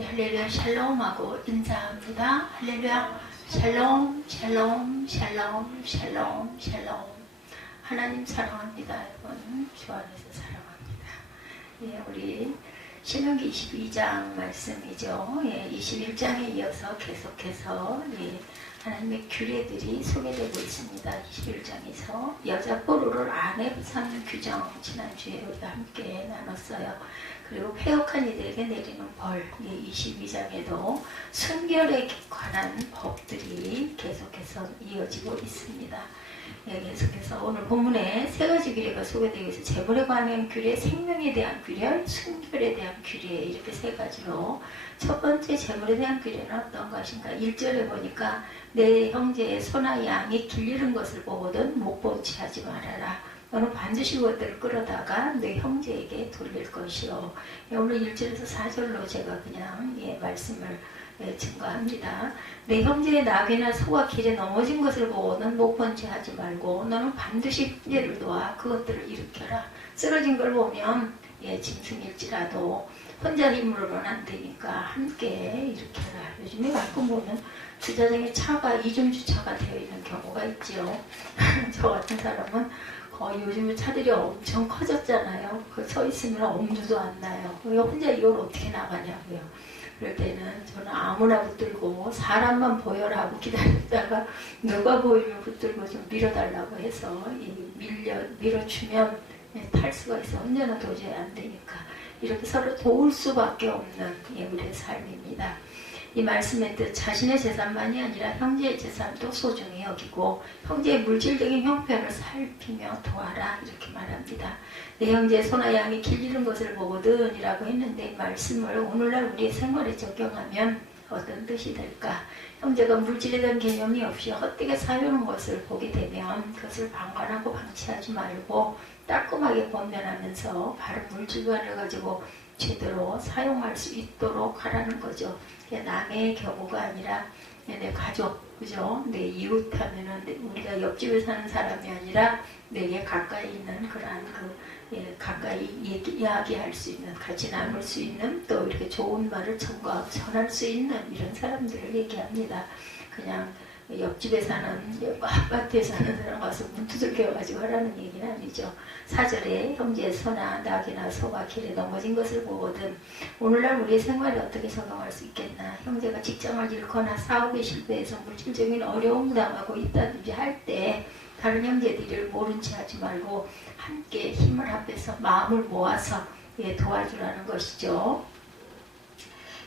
할렐루야 샬롬하고 인사합니다. 할렐루야 샬롬 샬롬 샬롬 샬롬 샬롬. 하나님 사랑합니다. 여러분 주 안에서 사랑합니다. 예, 우리 신명기 22장 말씀이죠. 예, 21장에 이어서 계속해서 하나님의 규례들이 소개되고 있습니다. 21장에서 여자 포로를 아내로 삼는 규정 지난주에 우리가 함께 나눴어요. 그리고 폐역한 이들에게 내리는 벌, 22장에도 순결에 관한 법들이 계속해서 이어지고 있습니다. 계속해서 오늘 본문에 세 가지 규례가 소개되고 있어요. 재물에 관한 규례, 생명에 대한 규례, 순결에 대한 규례, 이렇게 세 가지로 첫 번째 재물에 대한 규례는 어떤 것인가? 1절에 보니까 내 형제의 소나 양이 길리는 것을 보거든 목보치 하지 말아라. 너는 반드시 그것들을 끌어다가 내 형제에게 돌릴 것이요. 오늘 1절에서 4절로 제가 그냥 말씀을 증거합니다. 내 형제의 나귀나 소가 길에 넘어진 것을 보고는 목본치 하지 말고 너는 반드시 형제를 도와 그것들을 일으켜라. 쓰러진 걸 보면 짐승일지라도 혼자 힘으로는 안 되니까 함께 일으켜라. 요즘에 가끔 보면 주차장에 차가 이중주차가 되어 있는 경우가 있죠. 저 같은 사람은 요즘에 차들이 엄청 커졌잖아요. 서 있으면 엄두도 안 나요. 혼자 이걸 어떻게 나가냐고요. 그럴 때는 저는 아무나 붙들고 사람만 보여라 하고 기다렸다가 누가 보이면 붙들고 좀 밀어달라고 해서 밀어주면 탈 수가 있어. 혼자는 도저히 안 되니까. 이렇게 서로 도울 수밖에 없는 우리의 삶입니다. 이 말씀의 뜻, 자신의 재산만이 아니라 형제의 재산도 소중히 여기고 형제의 물질적인 형편을 살피며 도와라, 이렇게 말합니다. 내 형제의 소나 양이 길리는 것을 보거든 이라고 했는데 이 말씀을 오늘날 우리의 생활에 적용하면 어떤 뜻이 될까? 형제가 물질에 대한 개념이 없이 헛되게 사유하는 것을 보게 되면 그것을 방관하고 방치하지 말고 따끔하게 권면하면서 바른 물질관을 가지고 제대로 사용할 수 있도록 하라는 거죠. 남의 경우가 아니라 내 가족, 그죠? 내 이웃 하면은 우리가 옆집에 사는 사람이 아니라 내게 가까이 있는 그러한 가까이 이야기할 수 있는, 같이 나눌 수 있는, 또 이렇게 좋은 말을 전할 수 있는 이런 사람들을 얘기합니다. 그냥 옆집에 사는, 아파트에 사는 사람 와서 문 두들겨가지고 하라는 얘기는 아니죠. 4절에 형제의 소나 낙이나 소가 길에 넘어진 것을 보거든 오늘날 우리의 생활에 어떻게 적용할 수 있겠나? 형제가 직장을 잃거나 사업에 실패해서 물질적인 어려움을 당하고 있다든지 할 때 다른 형제들을 모른 채 하지 말고 함께 힘을 합해서 마음을 모아서 도와주라는 것이죠.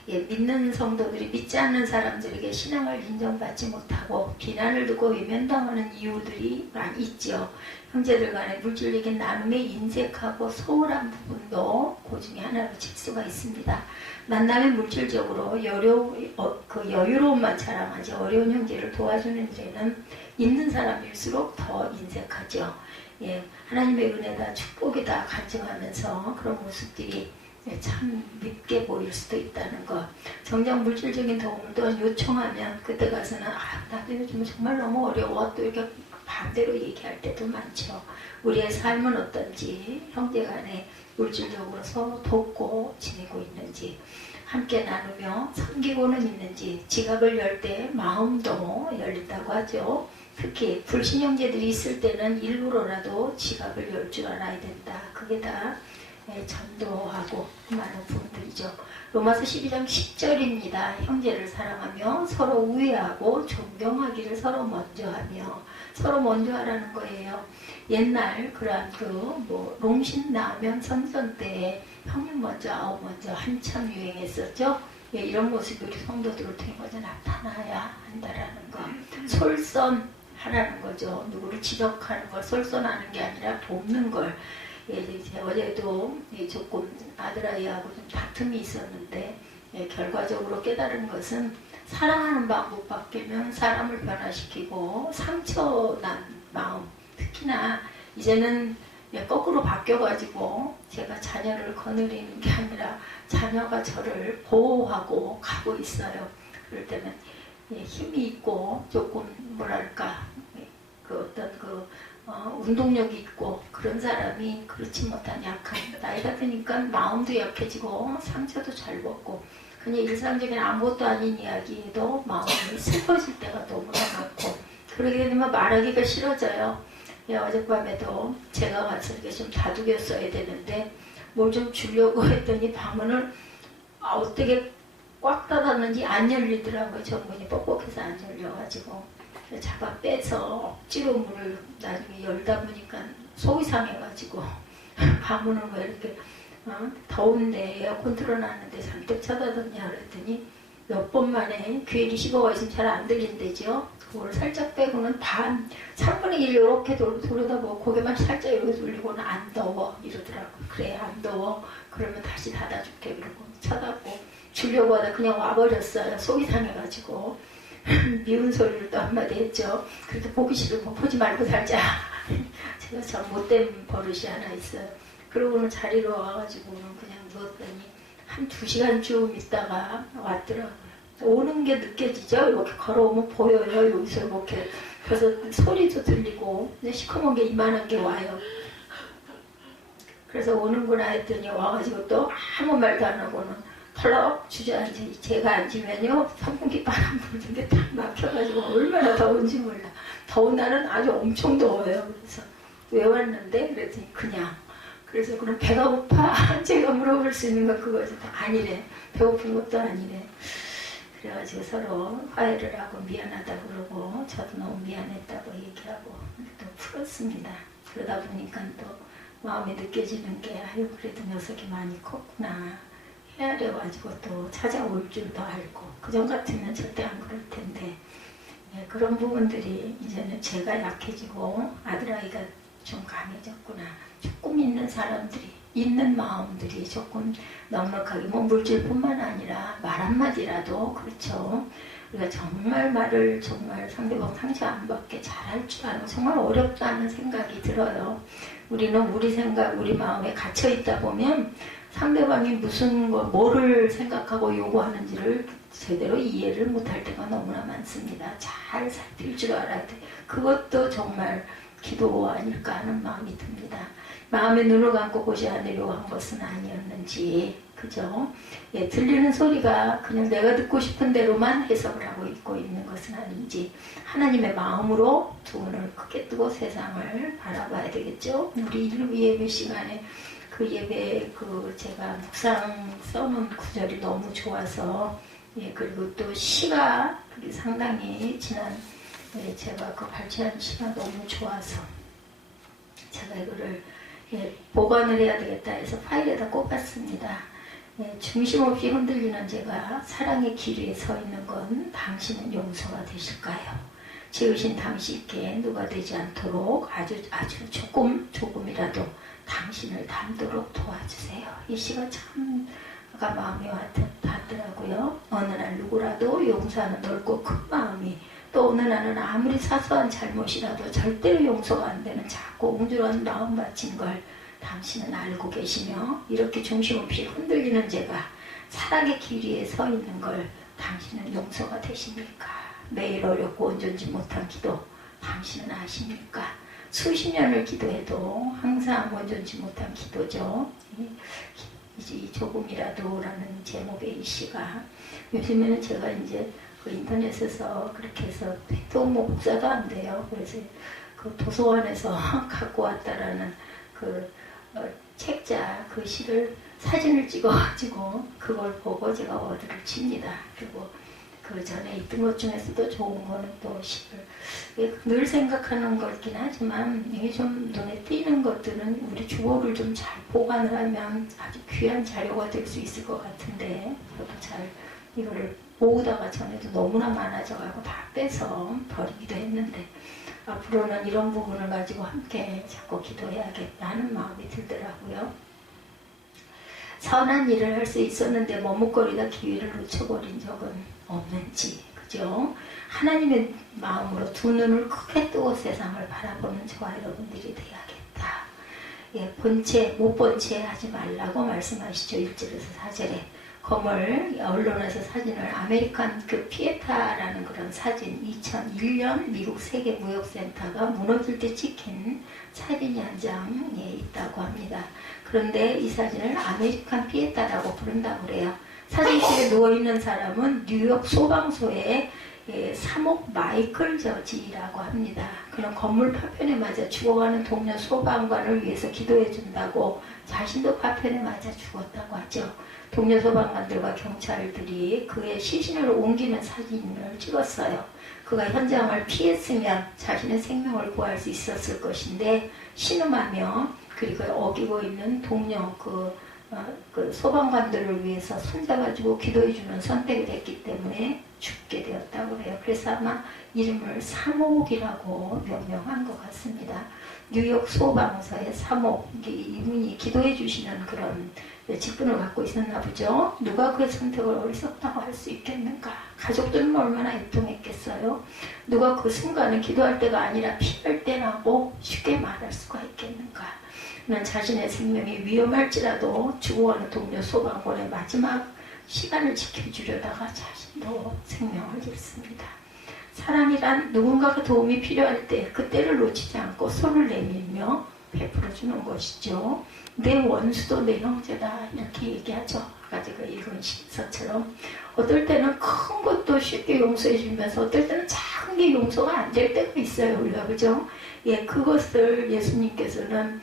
믿는 성도들이 믿지 않는 사람들에게 신앙을 인정받지 못하고 비난을 듣고 외면당하는 이유들이 많이 있죠. 형제들 간의 물질적인 나눔에 인색하고 소홀한 부분도 그 중에 하나로 칠 수가 있습니다. 만남에 물질적으로 여유로움만 자랑하지 어려운 형제를 도와주는 일에는 있는 사람일수록 더 인색하죠. 하나님의 은혜다 축복이다 간증하면서 그런 모습들이 참 밉게 보일 수도 있다는 것. 정작 물질적인 도움을 또 요청하면 그때 가서는 나도 요즘 정말 너무 어려워, 또 이렇게 반대로 얘기할 때도 많죠. 우리의 삶은 어떤지, 형제간에 물질적으로 서로 돕고 지내고 있는지, 함께 나누며 섬기고는 있는지, 지갑을 열 때 마음도 열린다고 하죠. 특히 불신 형제들이 있을 때는 일부러라도 지갑을 열 줄 알아야 된다. 그게 다 전도하고 많은 부분들이죠. 로마서 12장 10절입니다. 형제를 사랑하며 서로 우애하고 존경하기를 서로 먼저 하며, 서로 먼저 하라는 거예요. 옛날 그러한 롱신 라면 선전 때에 형님 먼저 아우 먼저 한참 유행했었죠. 이런 모습이 우리 성도들을 통해 먼저 나타나야 한다라는 거. 솔선 하라는 거죠. 누구를 지적하는 걸 솔선하는 게 아니라 돕는 걸. 어제도 조금 아들아이하고 좀 다툼이 있었는데 결과적으로 깨달은 것은 사랑하는 방법 바뀌면 사람을 변화시키고 상처난 마음, 특히나 이제는 거꾸로 바뀌어가지고 제가 자녀를 거느리는 게 아니라 자녀가 저를 보호하고 가고 있어요. 그럴 때는 힘이 있고 조금 뭐랄까 운동력이 있고 그런 사람이 그렇지 못한 약한, 나이가 드니까 마음도 약해지고 상처도 잘 먹고 그냥 일상적인 아무것도 아닌 이야기에도 마음이 슬퍼질 때가 너무나 많고, 그러게 되면 말하기가 싫어져요. 예, 어젯밤에도 제가 가서 이렇게 좀 다독였어야 되는데 뭘 좀 주려고 했더니 방문을 어떻게 꽉 닫았는지 안 열리더라고요. 전문이 뻑뻑해서 안 열려가지고 잡아 빼서 억지로 문을 나중에 열다 보니까 속이 상해가지고 방문을 왜 이렇게 더운데 에어컨 틀어놨는데 잔뜩 쳐다뒀냐 그랬더니 몇 번 만에 귀에 씹어가 있으면 잘 안 들린대죠. 그걸 살짝 빼고는 3분의 1 이렇게 돌려다보고 고개만 살짝 이렇게 돌리고는 안 더워 이러더라고요. 그래 안 더워. 그러면 다시 닫아줄게. 그러고 쳐다보고 주려고 하다 그냥 와버렸어요. 속이 상해가지고 미운 소리를 또 한마디 했죠. 그래도 보기 싫으면 보지 말고 살자. 제가 참 못된 버릇이 하나 있어요. 그러고는 자리로 와가지고는 그냥 누웠더니 한 2시간쯤 있다가 왔더라고요. 오는 게 느껴지죠? 이렇게 걸어오면 보여요. 여기서 이렇게. 그래서 소리도 들리고 시커먼 게 이만한 게 와요. 그래서 오는구나 했더니 와가지고 또 아무 말도 안 하고는 펄럭 주저앉지. 제가 앉으면요 선풍기 바람 불는데 딱 막혀가지고 얼마나 더운지 몰라. 더운 날은 아주 엄청 더워요. 그래서 왜 왔는데? 그랬더니 그냥. 그래서 그럼 배가 고파? 제가 물어볼 수 있는 건 그거지. 아니래. 배고픈 것도 아니래. 그래가지고 서로 화해를 하고 미안하다고 그러고 저도 너무 미안했다고 얘기하고 또 풀었습니다. 그러다 보니까 또 마음에 느껴지는 게 아유 그래도 녀석이 많이 컸구나. 헤아려가지고 또 찾아올 줄도 알고 그전 같으면 절대 안 그럴 텐데 네, 그런 부분들이 이제는 제가 약해지고 아들아이가 좀 강해졌구나. 조금 있는 사람들이 있는 마음들이 조금 넉넉하게 뭐 물질뿐만 아니라 말 한마디라도 그렇죠. 우리가 정말 말을 정말 상대방 상처 안 받게 잘할 줄 아는 정말 어렵다는 생각이 들어요. 우리는 우리 생각, 우리 마음에 갇혀 있다 보면 상대방이 무슨 뭐를 생각하고 요구하는지를 제대로 이해를 못할 때가 너무나 많습니다. 잘 살필 줄 알아야 돼. 그것도 정말 기도 아닐까 하는 마음이 듭니다. 마음에 눈을 감고 보지 않으려고 한 것은 아니었는지, 그죠? 예, 들리는 소리가 그냥 내가 듣고 싶은 대로만 해석을 하고 있고 있는 것은 아닌지, 하나님의 마음으로 두 눈을 크게 뜨고 세상을 바라봐야 되겠죠? 우리 일부 예배 시간에 그 예배 제가 묵상 써놓은 구절이 너무 좋아서, 예, 그리고 또 시가 상당히 지난, 예, 제가 그 발췌한 시가 너무 좋아서 제가 이거를 보관을 해야 되겠다 해서 파일에다 꼽았습니다. 중심 없이 흔들리는 제가 사랑의 길 위에 서 있는 건 당신은 용서가 되실까요? 지으신 당신께 누가 되지 않도록 아주 조금이라도 당신을 닮도록 도와주세요. 이 시가 참 마음에 닿더라고요. 어느 날 누구라도 용서하는 넓고 큰 마음이 또 어느 날은 아무리 사소한 잘못이라도 절대로 용서가 안 되는 작고 옹졸한 마음 바친 걸 당신은 알고 계시며 이렇게 중심 없이 흔들리는 제가 사랑의 길 위에 서 있는 걸 당신은 용서가 되십니까? 매일 어렵고 온전치 못한 기도 당신은 아십니까? 수십 년을 기도해도 항상 온전치 못한 기도죠. 이 조금이라도라는 제목의 이 시가 요즘에는 제가 이제 그 인터넷에서 그렇게 해서 또 뭐 복사도 안 돼요. 그래서 그 도서관에서 갖고 왔다라는 책자 그 시를 사진을 찍어가지고 그걸 보고 제가 워드를 칩니다. 그리고 그 전에 있던 것 중에서도 좋은 거는 또 시를 늘 생각하는 거긴 하지만 이게 좀 눈에 띄는 것들은 우리 주보를 좀 잘 보관을 하면 아주 귀한 자료가 될 수 있을 것 같은데 저도 잘 이거를 모으다가 전에도 너무나 많아져가지고 다 빼서 버리기도 했는데 앞으로는 이런 부분을 가지고 함께 자꾸 기도해야겠다 하는 마음이 들더라고요. 선한 일을 할 수 있었는데 머뭇거리다 기회를 놓쳐버린 적은 없는지, 그죠? 하나님의 마음으로 두 눈을 크게 뜨고 세상을 바라보는 저와 여러분들이 돼야겠다. 예, 본체, 못 본 채 하지 말라고 말씀하시죠. 1절에서 4절에. 검을 언론에서 사진을 아메리칸 피에타라는 그런 사진 2001년 미국 세계무역센터가 무너질 때 찍힌 사진이 한 장에 있다고 합니다. 그런데 이 사진을 아메리칸 피에타라고 부른다고 그래요. 사진실에 누워있는 사람은 뉴욕 소방서의 3옥 마이클 저지라고 합니다. 그런 건물 파편에 맞아 죽어가는 동료 소방관을 위해서 기도해준다고 자신도 파편에 맞아 죽었다고 하죠. 동료 소방관들과 경찰들이 그의 시신을 옮기는 사진을 찍었어요. 그가 현장을 피했으면 자신의 생명을 구할 수 있었을 것인데 신음하며 그리고 어기고 있는 동료 그 소방관들을 위해서 손잡아주고 기도해주는 선택이 됐기 때문에 죽게 되었다고 해요. 그래서 아마 이름을 3옥이라고 명명한 것 같습니다. 뉴욕 소방서의 3옥, 이분이 기도해 주시는 그런 직분을 갖고 있었나 보죠. 누가 그 선택을 어리석다고 할 수 있겠는가? 가족들은 얼마나 애통했겠어요. 누가 그 순간은 기도할 때가 아니라 피할 때라고 쉽게 말할 수가 있겠는가? 는 자신의 생명이 위험할지라도 죽어가는 동료 소방관의 마지막 시간을 지켜주려다가 자신도 생명을 잃습니다. 사랑이란 누군가가 도움이 필요할 때 그때를 놓치지 않고 손을 내밀며 베풀어주는 것이죠. 내 원수도 내 형제다 이렇게 얘기하죠. 아까 제가 읽은 시서처럼 어떨 때는 큰 것도 쉽게 용서해 주면서 어떨 때는 작은 게 용서가 안 될 때가 있어요. 우리가 그죠? 예, 그것을 예수님께서는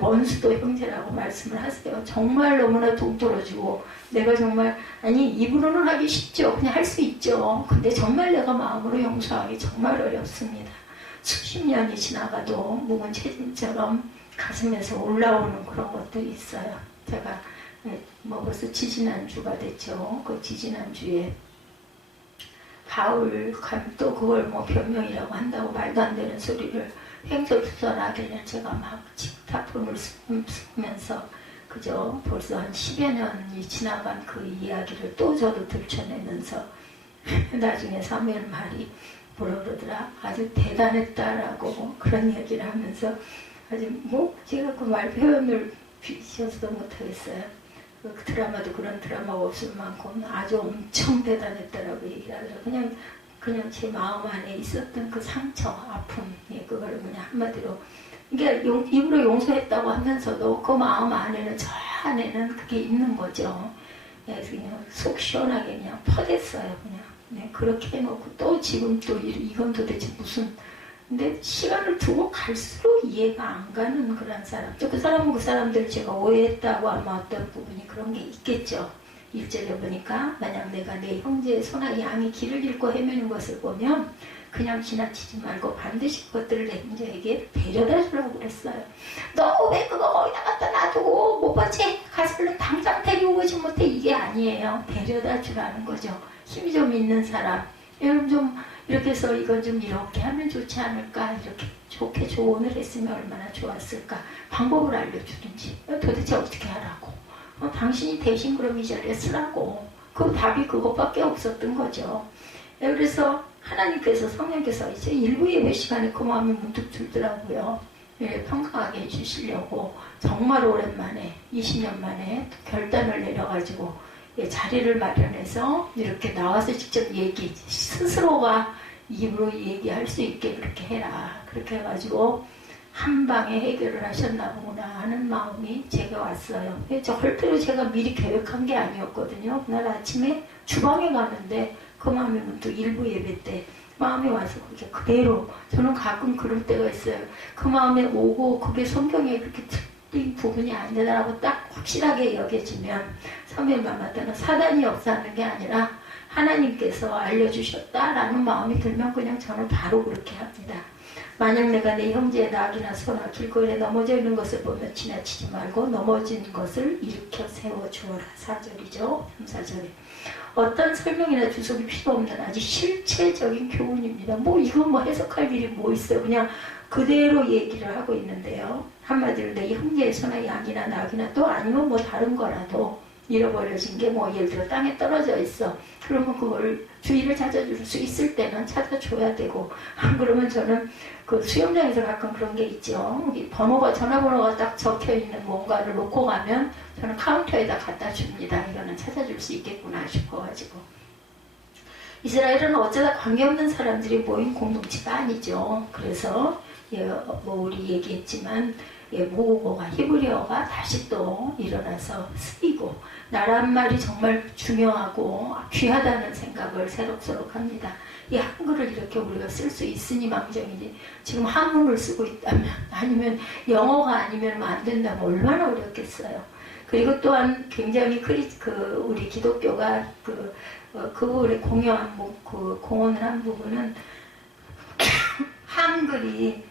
원수도 형제라고 말씀을 하세요. 정말 너무나 동떨어지고 내가 정말 입으로는 하기 쉽죠. 그냥 할 수 있죠. 근데 정말 내가 마음으로 용서하기 정말 어렵습니다. 수십 년이 지나가도 묵은 채진처럼 가슴에서 올라오는 그런 것들이 있어요. 제가 벌써 지지난주가 됐죠. 그 지지난주에 가을 가면 또 그걸 변명이라고 한다고 말도 안 되는 소리를 횡설수설하길래 제가 막 직타폰을 쓰면서 그저 벌써 한 10여 년이 지나간 그 이야기를 또 저도 들춰내면서 나중에 사무엘 말이 뭐라 그러더라, 아주 대단했다라고 그런 얘기를 하면서 아주 제가 그 말 표현을 비춰서도 못하겠어요. 그 드라마도 그런 드라마가 없을 만큼 아주 엄청 대단했다라고 얘기를 하더라고요. 그냥 제 마음 안에 있었던 그 상처, 아픔, 그거를 그냥 한마디로 이게 입으로 용서했다고 하면서도 그 마음 안에는 저 안에는 그게 있는 거죠. 그래서 그냥 속 시원하게 그냥 퍼댔어요. 그냥 그렇게 해놓고 또 지금 또 이건 도대체 무슨, 근데 시간을 두고 갈수록 이해가 안 가는 그런 사람. 또 그 사람은 그 사람들을 제가 오해했다고 아마 어떤 부분이 그런 게 있겠죠. 1절에 보니까 만약 내가 내 형제의 소나 양이 길을 잃고 헤매는 것을 보면 그냥 지나치지 말고 반드시 그것들을 내 형제에게 데려다 주라고 그랬어요. 너 왜 그거 거기다 갖다 놔두고 못 봤지? 가서 당장 데리고 오지 못해. 이게 아니에요. 데려다 주라는 거죠. 힘이 좀 있는 사람, 여러분 좀 이렇게 해서 이건 좀 이렇게 하면 좋지 않을까, 이렇게 좋게 조언을 했으면 얼마나 좋았을까, 방법을 알려주든지 도대체 어떻게 하라고, 당신이 대신 그럼 이 자리에 쓰라고. 그 답이 그것밖에 없었던 거죠. 그래서 하나님께서, 성령께서 이제 일부 예배 시간에 그 마음이 문득 들더라고요. 평강하게 해주시려고 정말 오랜만에 20년 만에 결단을 내려가지고 자리를 마련해서 이렇게 나와서 직접 스스로가 입으로 얘기할 수 있게 그렇게 해라. 그렇게 해가지고 한 방에 해결을 하셨나 보구나 하는 마음이 제가 왔어요. 절대로 제가 미리 계획한 게 아니었거든요. 그날 아침에 주방에 가는데 그 마음이 문득 일부 예배 때 마음이 와서 그게 그대로, 저는 가끔 그럴 때가 있어요. 그 마음에 오고 그게 성경에 그렇게 틀린 부분이 아니라고 딱 확실하게 여겨지면 사무엘 마마다는 사단이 역사하는 게 아니라 하나님께서 알려주셨다라는 마음이 들면 그냥 저는 바로 그렇게 합니다. 만약 내가 내 형제의 낙이나 소나 길거리에 넘어져 있는 것을 보면 지나치지 말고 넘어진 것을 일으켜 세워주어라. 4절이죠. 3,4절에. 어떤 설명이나 주석이 필요 없는 아주 실체적인 교훈입니다. 이건 해석할 일이 있어요. 그냥 그대로 얘기를 하고 있는데요. 한마디로 내 형제의 소나 양이나 낙이나 또 아니면 다른 거라도 잃어버려진 게 예를 들어 땅에 떨어져 있어. 그러면 그걸 주인을 찾아줄 수 있을 때는 찾아줘야 되고, 그러면 저는 그 수영장에서 가끔 그런 게 있죠. 전화번호가 딱 적혀 있는 뭔가를 놓고 가면 저는 카운터에다 갖다 줍니다. 이거는 찾아줄 수 있겠구나 싶어가지고. 이스라엘은 어쩌다 관계없는 사람들이 모인 공동체가 아니죠. 그래서 우리 얘기했지만 모국어가 히브리어가 다시 또 일어나서 쓰이고 나란 말이 정말 중요하고 귀하다는 생각을 새록새록 합니다. 이 한글을 이렇게 우리가 쓸 수 있으니 망정이지 지금 한문을 쓰고 있다면 아니면 영어가 아니면 안 된다면 얼마나 어렵겠어요. 그리고 또한 굉장히 우리 기독교가 그거를 공헌을 한 부분은 한글이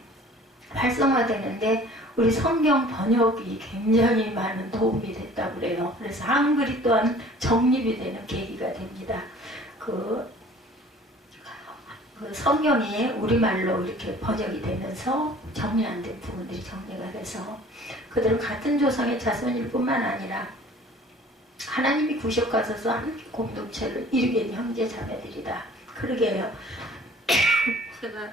활성화되는데 우리 성경 번역이 굉장히 많은 도움이 됐다고 그래요. 그래서 한글이 또한 정립이 되는 계기가 됩니다. 그 성경이 우리말로 이렇게 번역이 되면서 정리 안 된 부분들이 정리가 돼서 그들은 같은 조상의 자손일 뿐만 아니라 하나님이 구속하셔서 한 공동체를 이루게 된 형제 자매들이다. 그러게요. 제가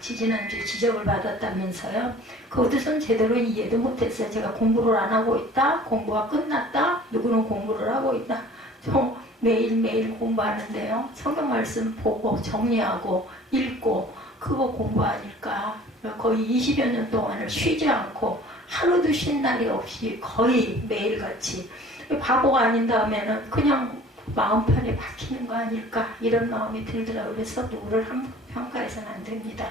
지지난주에 지적을 받았다면서요. 그 뜻은 제대로 이해도 못했어요. 제가 공부를 안 하고 있다. 공부가 끝났다. 누구는 공부를 하고 있다. 저 매일매일 공부하는데요. 성경 말씀 보고 정리하고 읽고 그거 공부 아닐까. 거의 20여 년 동안을 쉬지 않고 하루도 쉰 날이 없이 거의 매일같이 바보가 아닌 다음에는 그냥 마음판에 박히는 거 아닐까 이런 마음이 들더라고요. 그래서 누구를 평가해서는 안 됩니다.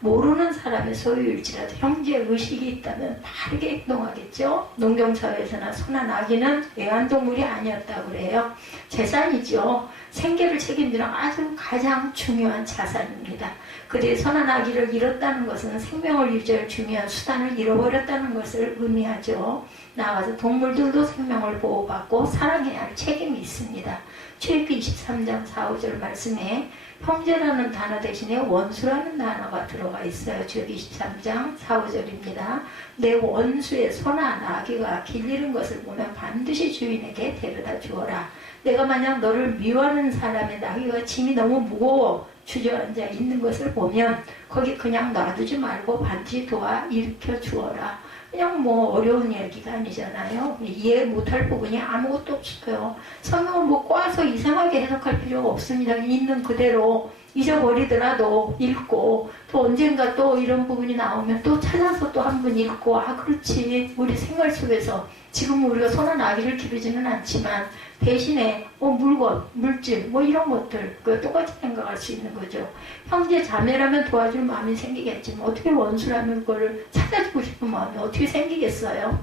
모르는 사람의 소유일지라도 형제의식이 있다면 바르게 행동하겠죠. 농경사회에서나 소나 나귀는 애완동물이 아니었다고 그래요. 재산이죠. 생계를 책임지는 아주 가장 중요한 자산입니다. 그들이 소나 나귀를 잃었다는 것은 생명을 유지할 중요한 수단을 잃어버렸다는 것을 의미하죠. 나아가서 동물들도 생명을 보호받고 사랑해야 할 책임이 있습니다. 출애굽기 23장 4, 5절 말씀에 형제라는 단어 대신에 원수라는 단어가 들어가 있어요. 출애굽기 23장 4, 5절입니다. 내 원수의 소나 나귀가 길 잃은 것을 보면 반드시 주인에게 데려다 주어라. 내가 만약 너를 미워하는 사람의 나귀가 짐이 너무 무거워 주저앉아 있는 것을 보면 거기 그냥 놔두지 말고 반드시 도와 일으켜 주어라. 그냥 어려운 얘기가 아니잖아요. 이해 못할 부분이 아무것도 없어요. 성경을 꽈서 이상하게 해석할 필요가 없습니다. 있는 그대로 잊어버리더라도 읽고 또 언젠가 또 이런 부분이 나오면 또 찾아서 또 한 번 읽고 그렇지. 우리 생활 속에서 지금 우리가 소나 나귀를 기르지는 않지만 대신에 물건, 물질 이런 것들 똑같이 생각할 수 있는 거죠. 형제 자매라면 도와줄 마음이 생기겠지만 어떻게 원수라면 그거를 찾아주고 싶은 마음이 어떻게 생기겠어요?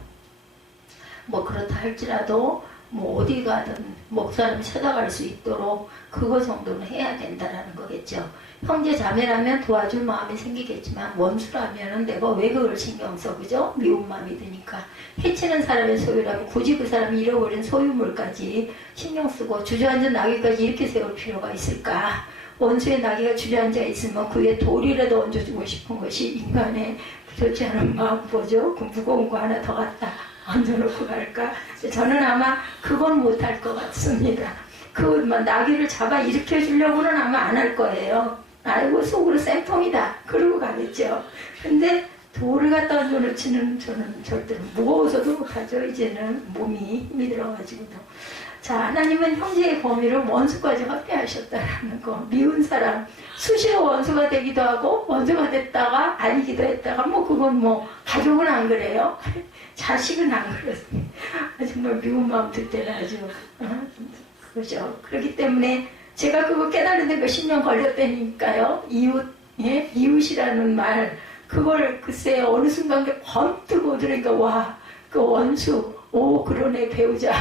그렇다 할지라도 어디 가든 목사님 찾아갈 수 있도록 그거 정도는 해야 된다라는 거겠죠. 형제 자매라면 도와줄 마음이 생기겠지만 원수라면 내가 왜 그걸 신경 써, 그죠? 미운 마음이 드니까. 해치는 사람의 소유라면 굳이 그 사람이 잃어버린 소유물까지 신경 쓰고 주저앉은 나귀까지 이렇게 세울 필요가 있을까? 원수의 나귀가 주저앉아 있으면 그 위에 돌이라도 얹어주고 싶은 것이 인간의 좋지 않은 마음 보죠. 그 무거운 거 하나 더 갖다 얹어놓고 갈까? 저는 아마 그건 못할 것 같습니다. 나귀를 잡아 일으켜 주려고는 아마 안 할 거예요. 아이고 속으로 쌤통이다 그러고 가겠죠. 근데 돌을 갖다 얹어놓지는 저는 절대로 무거워서도 못하죠. 이제는 몸이 힘이 들어가지고도. 자, 하나님은 형제의 범위를 원수까지 확대하셨다라는 거. 미운 사람 수시로 원수가 되기도 하고 원수가 됐다가 아니기도 했다가 그건 가족은 안 그래요. 자식은 안 그렇습니다. 정말 미운 마음 들 때는 아주 그죠. 그렇기 때문에 제가 그거 깨달는데 몇십 년 걸렸다니까요. 이웃이라는 말 그걸 글쎄 어느 순간 번뜩 오더니까 와, 그 원수 그러네 배우자.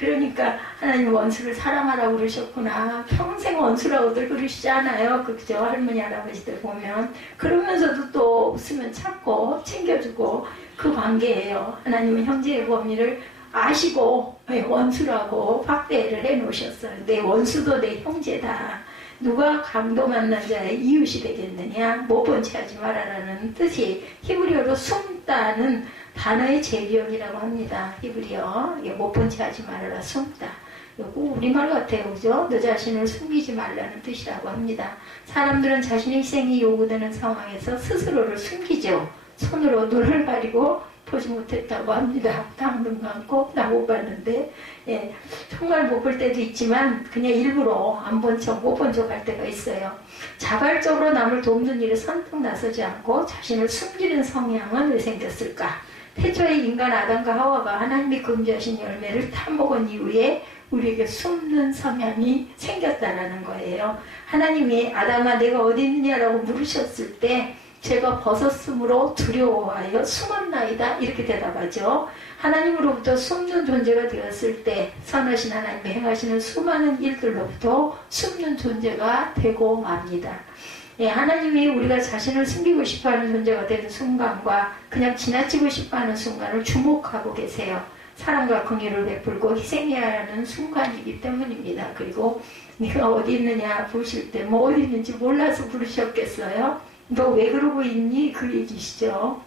그러니까 하나님 원수를 사랑하라고 그러셨구나. 평생 원수라고들 그러시지 않아요. 그죠? 할머니 할아버지들 보면. 그러면서도 또 웃으면 참고 챙겨주고 그 관계예요. 하나님은 형제의 범위를 아시고 원수라고 확대를 해놓으셨어요. 내 원수도 내 형제다. 누가 강도 만난 자의 이웃이 되겠느냐. 못 본 채 하지 말아라는 뜻이 히브리어로 숨다는 단어의 재기억이라고 합니다. 히브리어 못 본 채 하지 말아라. 숨다. 이거 우리말 같아요. 그죠? 너 자신을 숨기지 말라는 뜻이라고 합니다. 사람들은 자신의 희생이 요구되는 상황에서 스스로를 숨기죠. 손으로 눈을 가리고 보지 못했다고 합니다. 당근 감고 나 못 봤는데, 예, 정말 못 볼 때도 있지만 그냥 일부러 안 본 척, 못 본 척 할 때가 있어요. 자발적으로 남을 돕는 일에 선뜻 나서지 않고 자신을 숨기는 성향은 왜 생겼을까? 태초에 인간 아담과 하와가 하나님이 금지하신 열매를 타먹은 이후에 우리에게 숨는 성향이 생겼다라는 거예요. 하나님이 아담아 내가 어디 있느냐라고 물으셨을 때 제가 벗었으므로 두려워하여 숨었나이다 이렇게 대답하죠. 하나님으로부터 숨는 존재가 되었을 때 선하신 하나님이 행하시는 수많은 일들로부터 숨는 존재가 되고 맙니다. 예, 하나님이 우리가 자신을 숨기고 싶어하는 존재가 되는 순간과 그냥 지나치고 싶어하는 순간을 주목하고 계세요. 사랑과 긍휼을 베풀고 희생해야 하는 순간이기 때문입니다. 그리고 네가 어디 있느냐 부르실 때 뭐 어디 있는지 몰라서 부르셨겠어요? 너 왜 그러고 있니? 그 얘기시죠.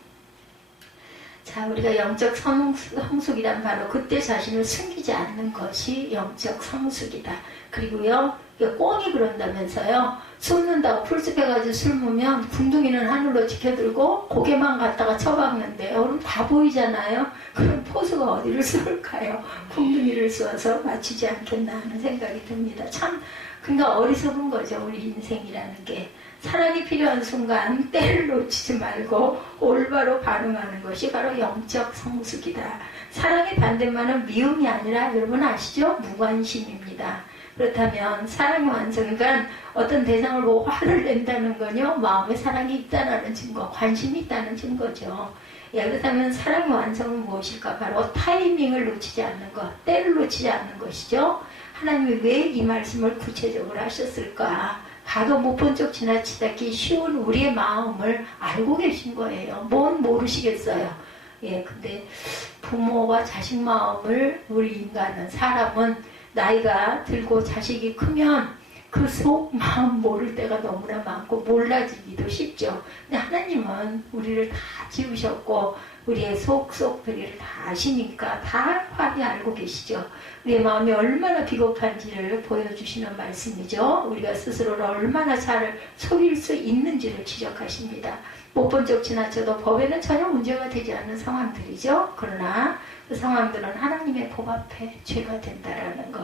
자, 우리가 영적 성숙이란 바로 그때 자신을 숨기지 않는 것이 영적 성숙이다. 그리고요, 꿩이 그런다면서요. 숨는다고 풀숲해가지고 숨으면 궁둥이는 하늘로 지켜들고 고개만 갖다가 쳐박는데요. 그럼 다 보이잖아요. 그럼 포수가 어디를 쏠까요? 궁둥이를 쏘아서 맞추지 않겠나 하는 생각이 듭니다. 참, 그러니까 어리석은 거죠. 우리 인생이라는 게. 사랑이 필요한 순간 때를 놓치지 말고 올바로 반응하는 것이 바로 영적 성숙이다. 사랑의 반대말은 미움이 아니라 여러분 아시죠? 무관심입니다. 그렇다면 사랑의 완성, 그러니까 어떤 대상을 보고 화를 낸다는 건요, 마음에 사랑이 있다는 증거, 관심이 있다는 증거죠. 예, 그렇다면 사랑의 완성은 무엇일까? 바로 타이밍을 놓치지 않는 것, 때를 놓치지 않는 것이죠. 하나님이 왜 이 말씀을 구체적으로 하셨을까? 봐도 못 본 쪽 지나치기 쉬운 우리의 마음을 알고 계신 거예요. 뭔 모르시겠어요. 예, 근데 부모와 자식 마음을 우리 인간은, 사람은 나이가 들고 자식이 크면 그 속 마음 모를 때가 너무나 많고 몰라지기도 쉽죠. 근데 하나님은 우리를 다 지으셨고 우리의 속들이를 다 아시니까 다 확히 알고 계시죠. 우리의 마음이 얼마나 비겁한지를 보여주시는 말씀이죠. 우리가 스스로를 얼마나 잘 속일 수 있는지를 지적하십니다. 못 본 적 지나쳐도 법에는 전혀 문제가 되지 않는 상황들이죠. 그러나 그 상황들은 하나님의 법 앞에 죄가 된다라는 것.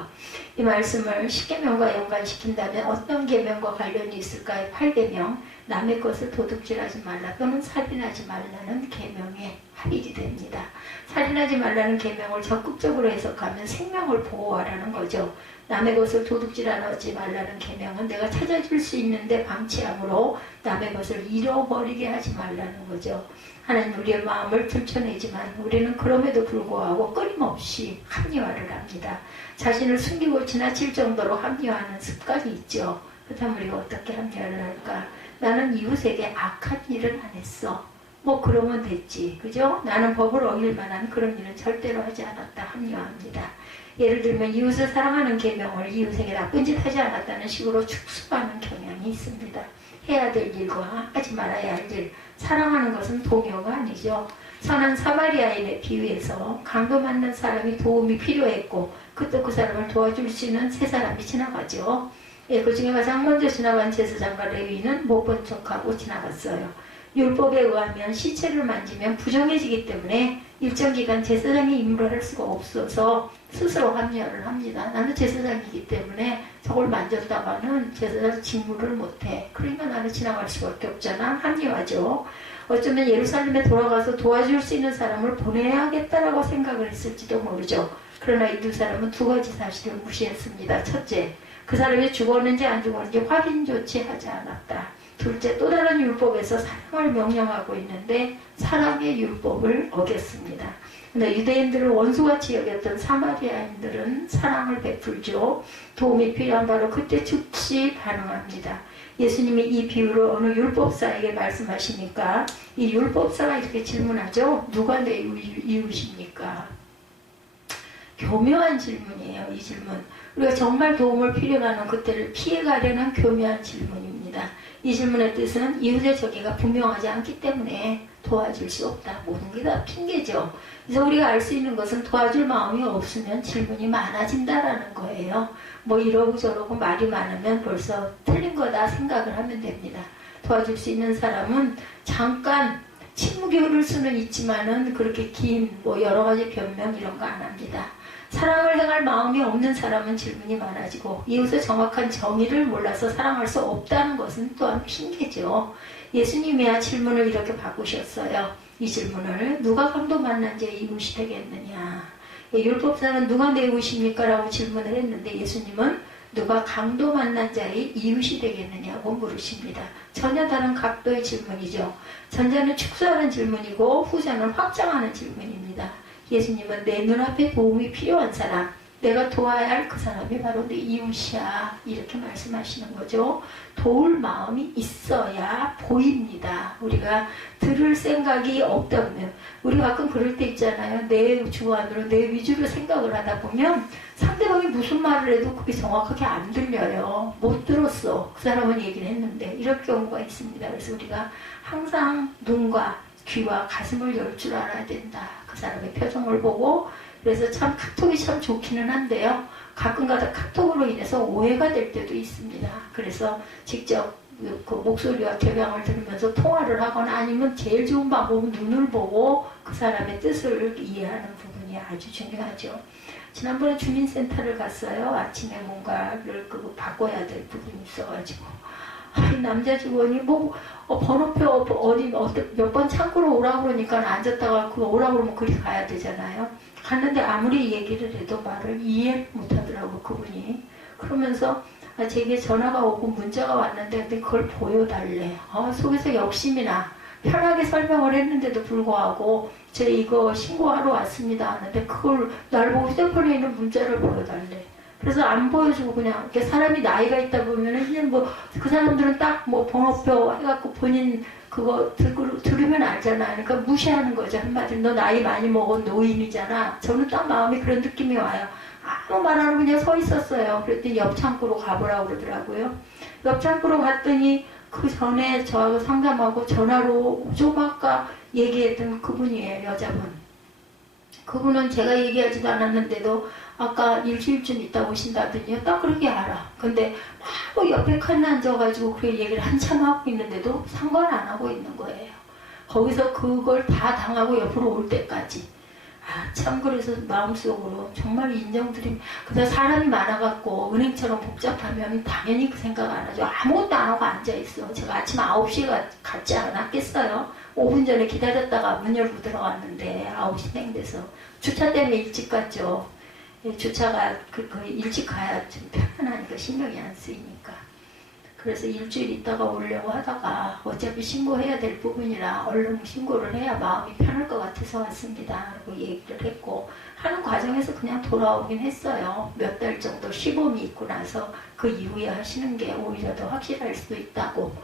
이 말씀을 10계명과 연관시킨다면 어떤 계명과 관련이 있을까요? 8계명, 남의 것을 도둑질하지 말라 또는 살인하지 말라는 계명에 합의가 됩니다. 살인하지 말라는 계명을 적극적으로 해석하면 생명을 보호하라는 거죠. 남의 것을 도둑질하지 말라는 계명은 내가 찾아줄 수 있는데 방치함으로 남의 것을 잃어버리게 하지 말라는 거죠. 하나님 우리의 마음을 들춰내지만 우리는 그럼에도 불구하고 끊임없이 합리화를 합니다. 자신을 숨기고 지나칠 정도로 합리화하는 습관이 있죠. 그렇다면 우리가 어떻게 합리화를 할까? 나는 이웃에게 악한 일은 안 했어. 뭐 그러면 됐지. 그죠? 나는 법을 어길 만한 그런 일은 절대로 하지 않았다. 합리화합니다. 예를 들면 이웃을 사랑하는 계명을 이웃에게 나쁜 짓 하지 않았다는 식으로 축소하는 경향이 있습니다. 해야 될 일과 하지 말아야 할 일, 사랑하는 것은 동요가 아니죠. 선한 사마리아인에 비유해서 강도 맞는 사람이 도움이 필요했고 그때 그 사람을 도와줄 수 있는 세 사람이 지나가죠. 예, 그 중에 가장 먼저 지나간 제사장과 레위는 못 본 척하고 지나갔어요. 율법에 의하면 시체를 만지면 부정해지기 때문에 일정 기간 제사장이 임무를 할 수가 없어서 스스로 합리화를 합니다. 나는 제사장이기 때문에 저걸 만졌다가는 제사장 직무를 못해. 그러니까 나는 지나갈 수밖에 없잖아. 합리화죠. 어쩌면 예루살렘에 돌아가서 도와줄 수 있는 사람을 보내야겠다라고 생각을 했을지도 모르죠. 그러나 이 두 사람은 두 가지 사실을 무시했습니다. 첫째, 그 사람이 죽었는지 안 죽었는지 확인조차 하지 않았다. 둘째, 또 다른 율법에서 사랑을 명령하고 있는데 사랑의 율법을 어겼습니다. 근데 유대인들을 원수같이 여겼던 사마리아인들은 사랑을 베풀죠. 도움이 필요한 바로 그때 즉시 반응합니다. 예수님이 이 비유를 어느 율법사에게 말씀하시니까 이 율법사가 이렇게 질문하죠. 누가 내 이웃입니까? 교묘한 질문이에요. 이 질문. 우리가 정말 도움을 필요로 하는 그때를 피해가려는 교묘한 질문입니다. 이 질문의 뜻은 이웃의 저기가 분명하지 않기 때문에 도와줄 수 없다. 모든 게 다 핑계죠. 그래서 우리가 알 수 있는 것은 도와줄 마음이 없으면 질문이 많아진다라는 거예요. 뭐 이러고 저러고 말이 많으면 벌써 틀린 거다 생각을 하면 됩니다. 도와줄 수 있는 사람은 잠깐 침묵이 흐를 수는 있지만은 그렇게 긴 뭐 여러 가지 변명 이런 거 안 합니다. 사랑을 행할 마음이 없는 사람은 질문이 많아지고 이웃의 정확한 정의를 몰라서 사랑할 수 없다는 것은 또한 핑계죠. 예수님이야 질문을 이렇게 바꾸셨어요. 이 질문을 누가 강도 만난 자의 이웃이 되겠느냐. 율법사는 누가 내 이웃입니까? 라고 질문을 했는데 예수님은 누가 강도 만난 자의 이웃이 되겠느냐고 물으십니다. 전혀 다른 각도의 질문이죠. 전자는 축소하는 질문이고 후자는 확장하는 질문입니다. 예수님은 내 눈앞에 도움이 필요한 사람, 내가 도와야 할 그 사람이 바로 내 이웃이야. 이렇게 말씀하시는 거죠. 도울 마음이 있어야 보입니다. 우리가 들을 생각이 없다 보면, 우리 가끔 그럴 때 있잖아요. 내 주관으로, 내 위주로 생각을 하다 보면 상대방이 무슨 말을 해도 그게 정확하게 안 들려요. 못 들었어. 그 사람은 얘기를 했는데. 이럴 경우가 있습니다. 그래서 우리가 항상 눈과 귀와 가슴을 열 줄 알아야 된다. 그 사람의 표정을 보고. 그래서 참 카톡이 참 좋기는 한데요. 가끔가다 카톡으로 인해서 오해가 될 때도 있습니다. 그래서 직접 그 목소리와 격양을 들으면서 통화를 하거나 아니면 제일 좋은 방법은 눈을 보고 그 사람의 뜻을 이해하는 부분이 아주 중요하죠. 지난번에 주민센터를 갔어요. 아침에 뭔가를 바꿔야 될 부분이 있어가지고. 남자 직원이 번호표 어디 몇 번 창구로 오라고 그러니까 앉았다가 그 오라고 그러면 그리 가야 되잖아요. 갔는데 아무리 얘기를 해도 말을 이해 못하더라고 그분이. 그러면서 제게 전화가 오고 문자가 왔는데 근데 그걸 보여달래. 속에서 욕심이나 편하게 설명을 했는데도 불구하고 제 이거 신고하러 왔습니다 하는데 그걸 날 보고 휴대폰에 있는 문자를 보여달래. 그래서 안 보여주고 그냥 사람이 나이가 있다 보면은 그냥 그 사람들은 딱 번호표 해갖고 본인 그거 들으면 알잖아. 그러니까 무시하는 거죠. 한마디로 너 나이 많이 먹은 노인이잖아. 저는 딱 마음이 그런 느낌이 와요. 아무 말 안 하고 그냥 서 있었어요. 그랬더니 옆 창구로 가보라고 그러더라고요. 옆 창구로 갔더니 그 전에 저하고 상담하고 전화로 좀 아까 얘기했던 그분이에요. 여자분. 그분은 제가 얘기하지도 않았는데도 아까 일주일쯤 있다 오신다더니요. 딱 그렇게 알아. 근데 막 옆에 칸에 앉아가지고 그 얘기를 한참 하고 있는데도 상관 안 하고 있는 거예요. 거기서 그걸 다 당하고 옆으로 올 때까지. 참 그래서 마음속으로 정말 인정드림. 근데 사람이 많아갖고 은행처럼 복잡하면 당연히 그 생각 안 하죠. 아무것도 안 하고 앉아있어. 제가 아침 9시에 갔지 않았겠어요. 5분 전에 기다렸다가 문 열고 들어갔는데 9시 땡 돼서. 주차 때문에 일찍 갔죠. 주차가 일찍 가야 좀 편안하니까 신경이 안 쓰이니까. 그래서 일주일 있다가 오려고 하다가 어차피 신고해야 될 부분이라 얼른 신고를 해야 마음이 편할 것 같아서 왔습니다. 라고 얘기를 했고 하는 과정에서 그냥 돌아오긴 했어요. 몇 달 정도 시범이 있고 나서 그 이후에 하시는 게 오히려 더 확실할 수도 있다고.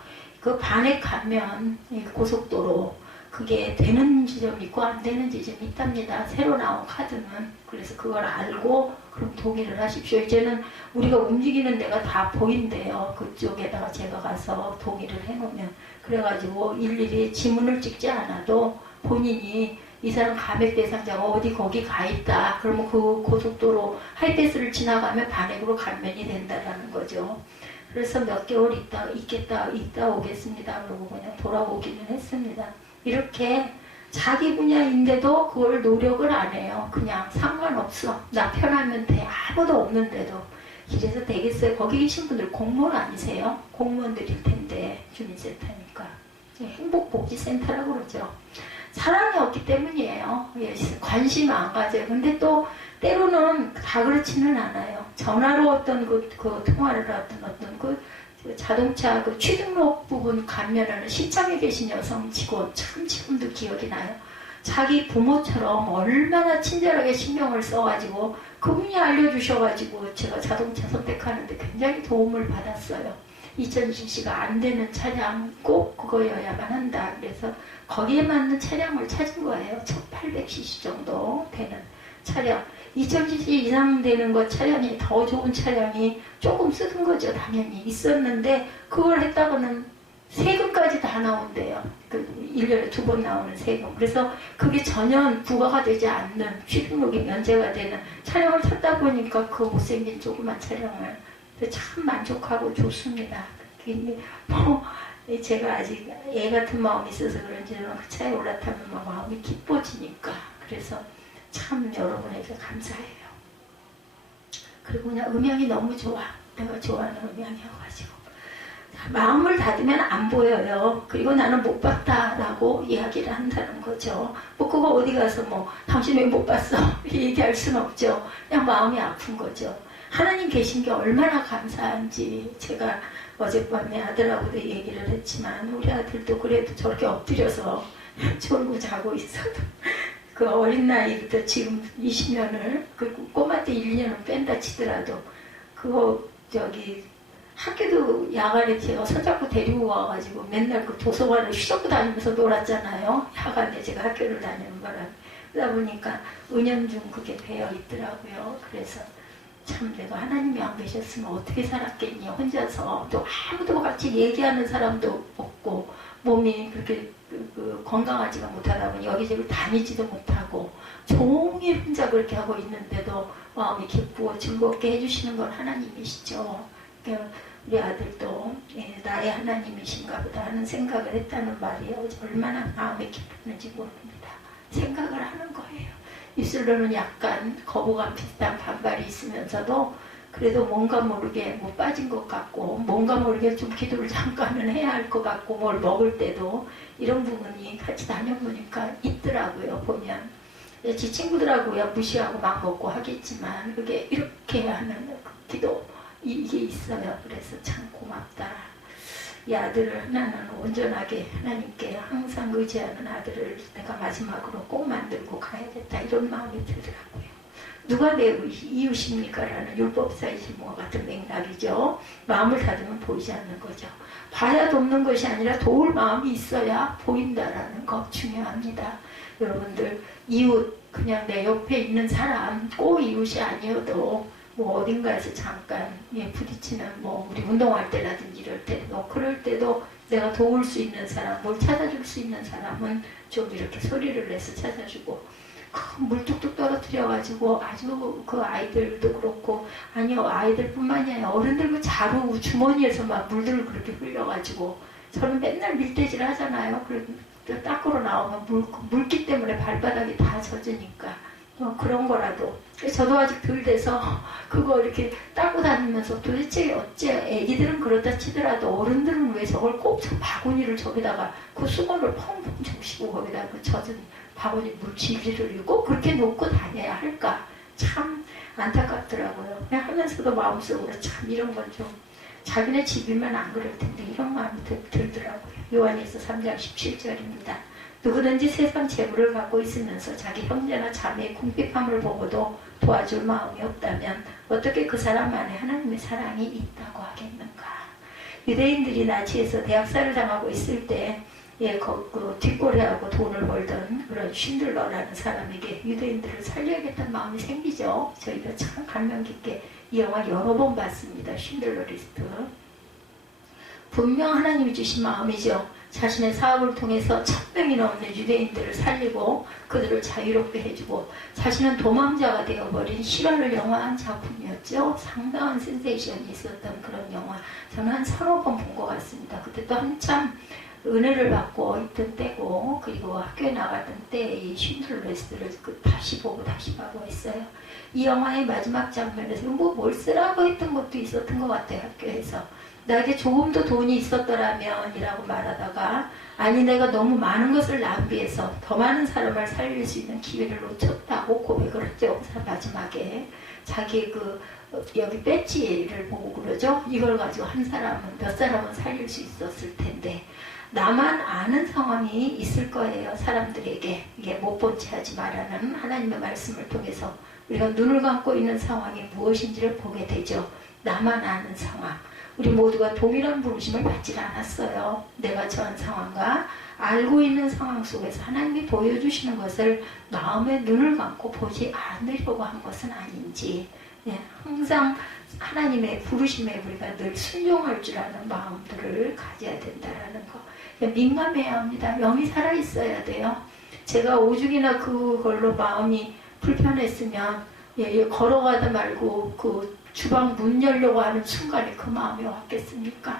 그 반에 가면 고속도로 그게 되는 지점이 있고 안 되는 지점이 있답니다. 새로 나온 카드는. 그래서 그걸 알고 그럼 동의를 하십시오. 이제는 우리가 움직이는 데가 다 보인대요. 그쪽에다가 제가 가서 동의를 해놓으면. 그래가지고 일일이 지문을 찍지 않아도 본인이 이 사람 감액 대상자가 어디 거기 가 있다. 그러면 그 고속도로 하이패스를 지나가면 반액으로 감면이 된다라는 거죠. 그래서 몇 개월 있다 오겠습니다. 그러고 그냥 돌아오기는 했습니다. 이렇게 자기 분야인데도 그걸 노력을 안 해요. 그냥 상관없어. 나 편하면 돼. 아무도 없는데도. 이래서 되겠어요. 거기 계신 분들 공무원 아니세요? 공무원들일 텐데 주민센터니까. 행복복지센터라고 그러죠. 사랑이 없기 때문이에요. 관심 안 가져요. 근데 또 때로는 다 그렇지는 않아요. 전화로 어떤 그 통화를 하던 어떤 그 자동차 그 취등록 부분 감면하는 시청에 계신 여성 직원 참 지금도 기억이 나요. 자기 부모처럼 얼마나 친절하게 신경을 써가지고 그분이 알려주셔가지고 제가 자동차 선택하는데 굉장히 도움을 받았어요. 2000cc가 안 되는 차량 꼭 그거여야만 한다. 그래서 거기에 맞는 차량을 찾은 거예요. 1800cc 정도 되는 차량. 2000cc 이상 되는 거 차량이 더 좋은 차량이 조금 쓰던 거죠. 당연히 있었는데 그걸 했다가는 세금까지 다 나온대요. 1년에 2번 나오는 세금. 그래서 그게 전혀 부과가 되지 않는 취등록이 면제가 되는 차량을 찾다 보니까 그 못생긴 조그만 차량을 참 만족하고 좋습니다. 제가 아직 애 같은 마음이 있어서 그런지 그 차에 올라타면 막 마음이 기뻐지니까. 그래서 참 여러분에게 감사해요. 그리고 그냥 음향이 너무 좋아. 내가 좋아하는 음향이어가지고 마음을 닫으면 안 보여요. 그리고 나는 못 봤다라고 이야기를 한다는 거죠. 뭐 그거 어디 가서 뭐 당신 왜 못 봤어? 얘기할 수는 없죠. 그냥 마음이 아픈 거죠. 하나님 계신 게 얼마나 감사한지 제가 어젯밤에 아들하고도 얘기를 했지만 우리 아들도 그래도 저렇게 엎드려서 졸고 자고 있어도 그 어린 나이부터 지금 20년을 그 꼬마 때 1년은 뺀다 치더라도 그거 저기 학교도 야간에 제가 손잡고 데리고 와가지고 맨날 그 도서관을 휘젓고 다니면서 놀았잖아요. 야간에 제가 학교를 다니는 바람에. 그러다 보니까 은연중 그게 배어 있더라고요. 그래서 참 내가 하나님이 안 계셨으면 어떻게 살았겠니. 혼자서 또 아무도 같이 얘기하는 사람도 없고 몸이 그렇게 건강하지가 못하다 보니 여기저기 다니지도 못하고 종일 혼자 그렇게 하고 있는데도 마음이 기쁘고 즐겁게 해주시는 건 하나님이시죠. 그러니까 우리 아들도 나의 하나님이신가 보다 하는 생각을 했다는 말이 얼마나 마음에 기쁘는지 모릅니다. 생각을 하는 거예요. 입술로는 약간 거부감 비슷한 반발이 있으면서도 그래도 뭔가 모르게 못 빠진 것 같고 뭔가 모르게 좀 기도를 잠깐은 해야 할 것 같고 뭘 먹을 때도 이런 부분이 같이 다녀보니까 있더라고요. 보면 제 친구들하고야 무시하고 막 먹고 하겠지만 그게 이렇게 하는 그 기도 이게 있어요. 그래서 참 고맙다. 이 아들을 하나는 온전하게 하나님께 항상 의지하는 아들을 내가 마지막으로 꼭 만들고 가야겠다 이런 마음이 들더라고요. 누가 내 이웃입니까? 라는 율법사이신과 같은 맥락이죠. 마음을 닫으면 보이지 않는 거죠. 봐야 돕는 것이 아니라 도울 마음이 있어야 보인다라는 거 중요합니다. 여러분들 이웃 그냥 내 옆에 있는 사람 꼭 이웃이 아니어도 뭐 어딘가에서 잠깐 부딪히는 뭐 우리 운동할 때라든지 이럴 때도 그럴 때도 내가 도울 수 있는 사람 뭘 찾아줄 수 있는 사람은 좀 이렇게 소리를 내서 찾아주고 물 뚝뚝 떨어뜨려가지고 아주 그 아이들도 그렇고 아니요 아이들뿐만이 아니라 어른들 그 자루 주머니에서 막 물들을 그렇게 흘려가지고 저는 맨날 밀대질 하잖아요. 그래도 닦으러 나오면 물기 때문에 발바닥이 다 젖으니까 그런 거라도 저도 아직 덜 돼서 그거 이렇게 닦고 다니면서 도대체 어째 애기들은 그렇다 치더라도 어른들은 왜 저걸 꼭 저 바구니를 저기다가 그 수건을 펑펑 적시고 거기다 그 젖은 바구니 물 질질을 꼭 그렇게 놓고 다녀야 할까 참 안타깝더라고요. 그냥 하면서도 마음속으로 참 이런 건 좀 자기네 집이면 안 그럴 텐데 이런 마음이 들더라고요. 요한일서 3장 17절입니다. 누구든지 세상 재물을 갖고 있으면서 자기 형제나 자매의 궁핍함을 보고도 도와줄 마음이 없다면 어떻게 그 사람 안에 하나님의 사랑이 있다고 하겠는가. 유대인들이 나치에서 대학살을 당하고 있을 때 그 뒷거래하고 돈을 벌던 그런 쉰들러라는 사람에게 유대인들을 살려야겠다는 마음이 생기죠. 저희가 참 감명 깊게 이 영화 여러 번 봤습니다. 쉰들러 리스트. 분명 하나님이 주신 마음이죠. 자신의 사업을 통해서 1000명이 넘는 유대인들을 살리고 그들을 자유롭게 해주고 자신은 도망자가 되어버린 실화를 영화한 작품이었죠. 상당한 센세이션이 있었던 그런 영화. 저는 한 3~4번 본 것 같습니다. 그때 또 한참 은혜를 받고 있던 때고 그리고 학교에 나갔던 때 이 쉰들레스를 다시 보고 했어요. 이 영화의 마지막 장면에서 뭘 쓰라고 했던 것도 있었던 것 같아요. 학교에서. 나에게 조금 더 돈이 있었더라면 이라고 말하다가 아니 내가 너무 많은 것을 낭비해서 더 많은 사람을 살릴 수 있는 기회를 놓쳤다고 고백을 했죠. 마지막에 자기 여기 배지를 보고 그러죠. 이걸 가지고 몇 사람은 살릴 수 있었을 텐데 나만 아는 상황이 있을 거예요. 사람들에게 이게 못 본 채 하지 말라는 하나님의 말씀을 통해서 우리가 눈을 감고 있는 상황이 무엇인지를 보게 되죠. 나만 아는 상황. 우리 모두가 동일한 부르심을 받지 않았어요. 내가 처한 상황과 알고 있는 상황 속에서 하나님이 보여주시는 것을 마음의 눈을 감고 보지 않으려고 한 것은 아닌지 항상 하나님의 부르심에 우리가 늘 순종할 줄 아는 마음들을 가져야 된다는 거. 민감해야 합니다. 영이 살아있어야 돼요. 제가 오죽이나 그걸로 마음이 불편했으면 걸어가다 말고 그 주방 문 열려고 하는 순간에 그 마음이 왔겠습니까?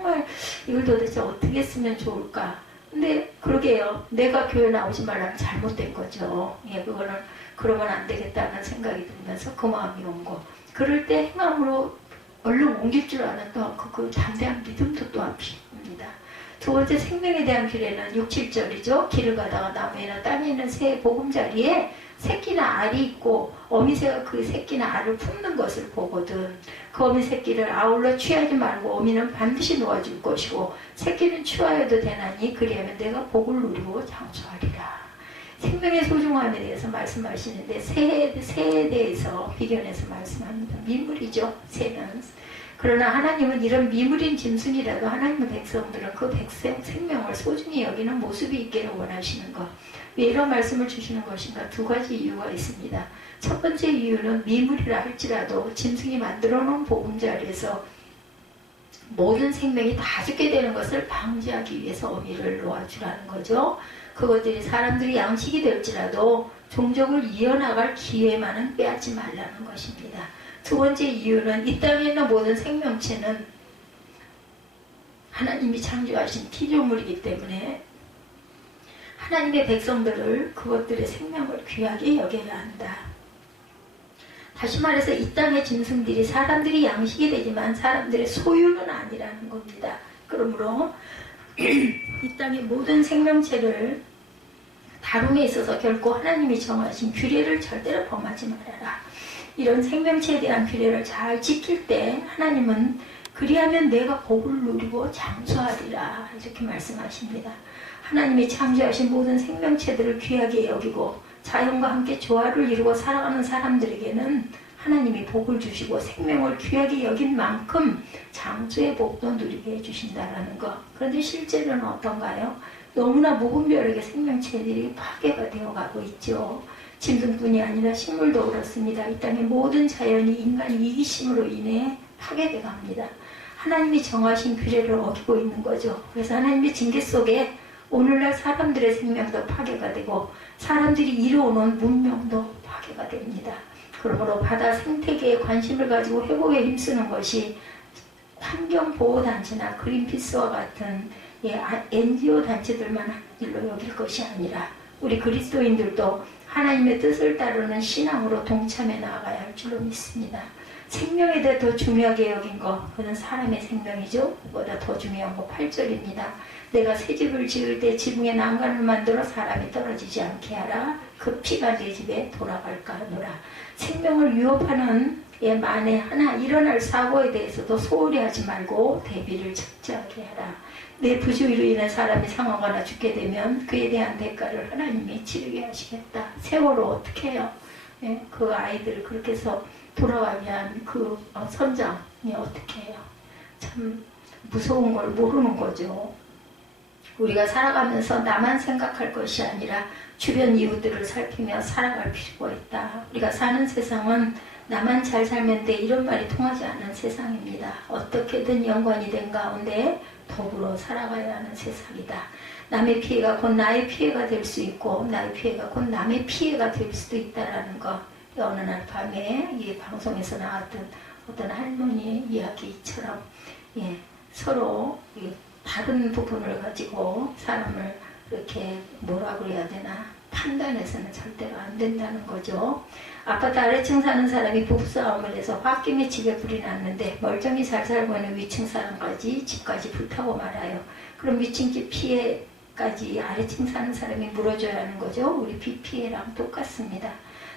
정말 이걸 도대체 어떻게 쓰면 좋을까? 근데 그러게요. 내가 교회 나오지 말라면 잘못된 거죠. 예, 그거는 그러면 안 되겠다는 생각이 들면서 그 마음이 온 거. 그럴 때 행함으로 얼른 옮길 줄 아는 또 그 담대한 믿음도 또한 필요합니다. 두 번째 생명에 대한 규례는 6, 7절이죠. 길을 가다가 나무에나 땅에 있는 새 보금자리에 새끼나 알이 있고 어미새가 그 새끼나 알을 품는 것을 보거든. 그 어미 새끼를 아울러 취하지 말고 어미는 반드시 놓아줄 것이고 새끼는 취하여도 되나니 그리하면 내가 복을 누리고 장수하리라. 생명의 소중함에 대해서 말씀하시는데 새에 대해서 비견해서 말씀합니다. 미물이죠. 새는. 그러나 하나님은 이런 미물인 짐승이라도 하나님의 백성들은 그 생명을 소중히 여기는 모습이 있기를 원하시는 것. 왜 이런 말씀을 주시는 것인가? 두 가지 이유가 있습니다. 첫 번째 이유는 미물이라 할지라도 짐승이 만들어 놓은 보금자리에서 모든 생명이 다 죽게 되는 것을 방지하기 위해서 어미를 놓아주라는 거죠. 그것들이 사람들이 양식이 될지라도 종족을 이어나갈 기회만은 빼앗지 말라는 것입니다. 두 번째 이유는 이 땅에 있는 모든 생명체는 하나님이 창조하신 피조물이기 때문에 하나님의 백성들을 그것들의 생명을 귀하게 여겨야 한다. 다시 말해서 이 땅의 짐승들이 사람들이 양식이 되지만 사람들의 소유는 아니라는 겁니다. 그러므로 이 땅의 모든 생명체를 다룸에 있어서 결코 하나님이 정하신 규례를 절대로 범하지 말아라. 이런 생명체에 대한 규례를 잘 지킬 때 하나님은 그리하면 내가 복을 누리고 장수하리라 이렇게 말씀하십니다. 하나님이 창조하신 모든 생명체들을 귀하게 여기고 자연과 함께 조화를 이루고 살아가는 사람들에게는 하나님이 복을 주시고 생명을 귀하게 여긴 만큼 장수의 복도 누리게 해주신다는 것. 그런데 실제로는 어떤가요? 너무나 무분별하게 생명체들이 파괴가 되어가고 있죠. 짐승뿐이 아니라 식물도 그렇습니다. 이 땅의 모든 자연이 인간의 이기심으로 인해 파괴돼 갑니다. 하나님이 정하신 규례를 어기고 있는 거죠. 그래서 하나님의 징계 속에 오늘날 사람들의 생명도 파괴가 되고 사람들이 이루어놓은 문명도 파괴가 됩니다. 그러므로 바다 생태계에 관심을 가지고 회복에 힘쓰는 것이 환경보호단체나 그린피스와 같은 NGO 단체들만 하는 일로 여길 것이 아니라 우리 그리스도인들도 하나님의 뜻을 따르는 신앙으로 동참해 나아가야 할 줄로 믿습니다. 생명에 대해 더 중요하게 여긴 것, 그는 사람의 생명이죠. 그보다 더 중요한 거 8절입니다. 내가 새 집을 지을 때 지붕에 난간을 만들어 사람이 떨어지지 않게 하라. 그 피가 내 집에 돌아갈까 하노라. 생명을 위협하는 만에 하나 일어날 사고에 대해서도 소홀히 하지 말고 대비를 철저하게 하라. 내 부주의로 인해 사람이 상하거나 죽게 되면 그에 대한 대가를 하나님이 치르게 하시겠다. 세월호 어떻게 해요? 예, 그 아이들을 그렇게 해서 돌아가게 한 그 선장이 어떻게 해요? 참 무서운 걸 모르는 거죠. 우리가 살아가면서 나만 생각할 것이 아니라 주변 이웃들을 살피며 살아갈 필요가 있다. 우리가 사는 세상은 나만 잘 살면 돼 이런 말이 통하지 않는 세상입니다. 어떻게든 연관이 된 가운데 더불어 살아가야 하는 세상이다. 남의 피해가 곧 나의 피해가 될 수 있고 나의 피해가 곧 남의 피해가 될 수도 있다는 것. 어느 날 밤에 이 방송에서 나왔던 어떤 할머니 이야기처럼 서로 다른 부분을 가지고 사람을 이렇게 뭐라 그래야 되나 판단해서는 절대로 안 된다는 거죠. 아파트 아래층 사는 사람이 부부싸움을 해서 홧김에 집에 불이 났는데 멀쩡히 잘 살고 있는 위층 사람까지 집까지 불타고 말아요. 그럼 위층 집 피해까지 아래층 사는 사람이 물어줘야 하는 거죠. 우리 빚 피해랑 똑같습니다.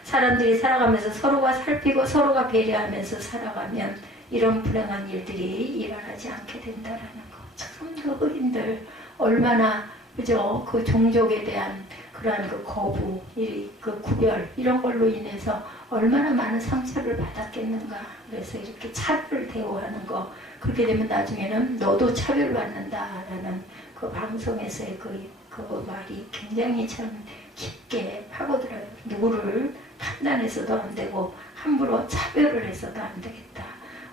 사람들이 살아가면서 서로가 살피고 서로가 배려하면서 살아가면 이런 불행한 일들이 일어나지 않게 된다는 거. 참 그 흑인들 얼마나 그죠? 그 종족에 대한 그러한 그 거부, 그 구별 이런 걸로 인해서 얼마나 많은 상처를 받았겠는가. 그래서 이렇게 차별을 대우하는 거. 그렇게 되면 나중에는 너도 차별받는다라는 그 방송에서의 그 말이 굉장히 참 깊게 파고들어요. 누구를 판단해서도 안 되고 함부로 차별을 해서도 안 되겠다.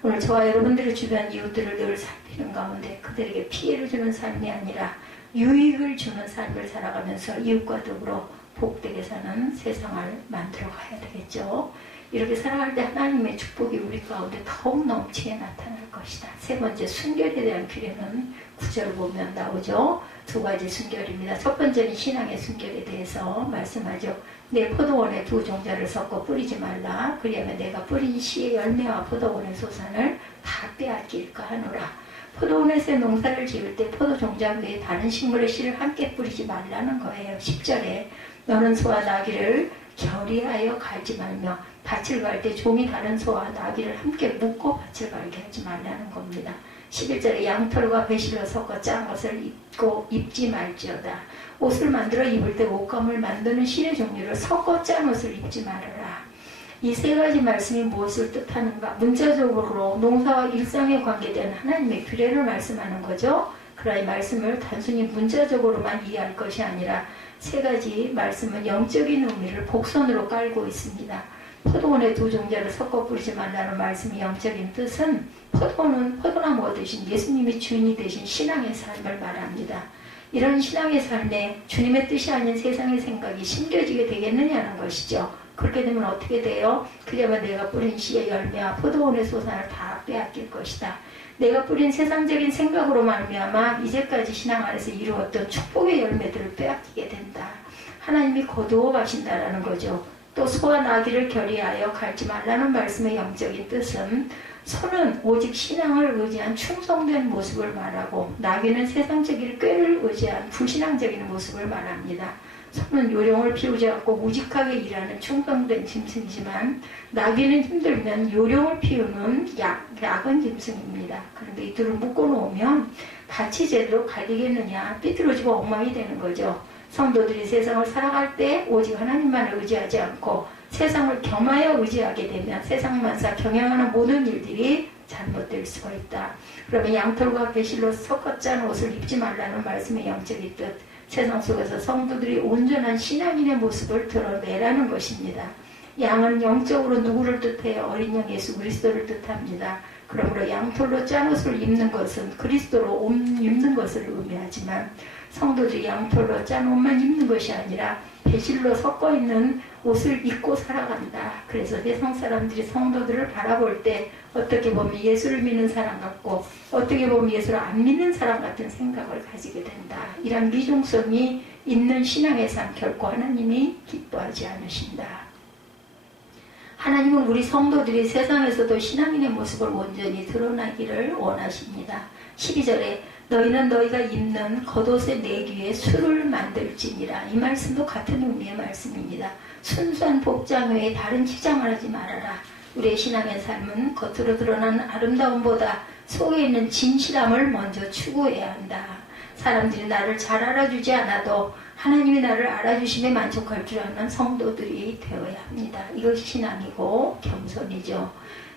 오늘 저와 여러분들의 주변 이웃들을 늘 살피는 가운데 그들에게 피해를 주는 삶이 아니라 유익을 주는 삶을 살아가면서 이웃과 더불어 복되게 사는 세상을 만들어 가야 되겠죠. 이렇게 살아갈 때 하나님의 축복이 우리 가운데 더욱 넘치게 나타날 것. 것이다. 세 번째 순결에 대한 규례는 9절 보면 나오죠. 두 가지 순결입니다. 첫 번째는 신앙의 순결에 대해서 말씀하죠. 내 포도원에 두 종자를 섞어 뿌리지 말라. 그리하면 내가 뿌린 씨의 열매와 포도원의 소산을 다 빼앗길까 하노라. 포도원에서 농사를 지을 때 포도 종자 외에 다른 식물의 씨를 함께 뿌리지 말라는 거예요. 10절에 너는 소와 나귀를 결의하여 갈지 말며 밭을 갈 때 종이 다른 소와 나귀를 함께 묶고 밭을 갈게 하지 말라는 겁니다. 11절에 양털과 배실로 섞어 짠 것을 입지 말지어다. 옷을 만들어 입을 때 옷감을 만드는 실의 종류를 섞어 짠 옷을 입지 말아라. 이 세 가지 말씀이 무엇을 뜻하는가? 문자적으로 농사와 일상에 관계된 하나님의 규례를 말씀하는 거죠. 그러나 이 말씀을 단순히 문자적으로만 이해할 것이 아니라 세 가지 말씀은 영적인 의미를 복선으로 깔고 있습니다. 포도원에 두 종자를 섞어 뿌리지 말라는 말씀의 영적인 뜻은 포도는 포도나무가 되신 예수님이 주인이 되신 신앙의 삶을 말합니다. 이런 신앙의 삶에 주님의 뜻이 아닌 세상의 생각이 심겨지게 되겠느냐는 것이죠. 그렇게 되면 어떻게 돼요? 그러면 내가 뿌린 씨의 열매와 포도원의 소산을 다 빼앗길 것이다. 내가 뿌린 세상적인 생각으로 말미암아 이제까지 신앙 안에서 이루었던 축복의 열매들을 빼앗기게 된다. 하나님이 거두어 가신다라는 거죠. 또 소와 나귀를 결의하여 갈지 말라는 말씀의 영적인 뜻은 소는 오직 신앙을 의지한 충성된 모습을 말하고 나귀는 세상적인 꾀를 의지한 불신앙적인 모습을 말합니다. 소는 요령을 피우지 않고 우직하게 일하는 충성된 짐승이지만 나귀는 힘들면 요령을 피우는 약은 짐승입니다. 그런데 이 둘을 묶어놓으면 밭이 제대로 갈리겠느냐, 삐뚤어지고 엉망이 되는 거죠. 성도들이 세상을 살아갈 때 오직 하나님만을 의지하지 않고 세상을 겸하여 의지하게 되면 세상만사 경영하는 모든 일들이 잘못될 수가 있다. 그러면 양털과 배실로 섞어 짠 옷을 입지 말라는 말씀의 영적인 뜻, 세상 속에서 성도들이 온전한 신앙인의 모습을 드러내라는 것입니다. 양은 영적으로 누구를 뜻해요? 어린 양 예수 그리스도를 뜻합니다. 그러므로 양털로 짠 옷을 입는 것은 그리스도로 옷 입는 것을 의미하지만 성도들이 양털로 짠 옷만 입는 것이 아니라 배실로 섞어 있는 옷을 입고 살아간다. 그래서 세상 사람들이 성도들을 바라볼 때 어떻게 보면 예수를 믿는 사람 같고 어떻게 보면 예수를 안 믿는 사람 같은 생각을 가지게 된다. 이런 미중성이 있는 신앙의 삶 결코 하나님이 기뻐하지 않으신다. 하나님은 우리 성도들이 세상에서도 신앙인의 모습을 온전히 드러나기를 원하십니다. 12절에 너희는 너희가 입는 겉옷의 내귀에 술을 만들지니라. 이 말씀도 같은 의미의 말씀입니다. 순수한 복장 외에 다른 치장을 하지 말아라. 우리의 신앙의 삶은 겉으로 드러나는 아름다움보다 속에 있는 진실함을 먼저 추구해야 한다. 사람들이 나를 잘 알아주지 않아도 하나님이 나를 알아주심에 만족할 줄 아는 성도들이 되어야 합니다. 이것이 신앙이고 겸손이죠.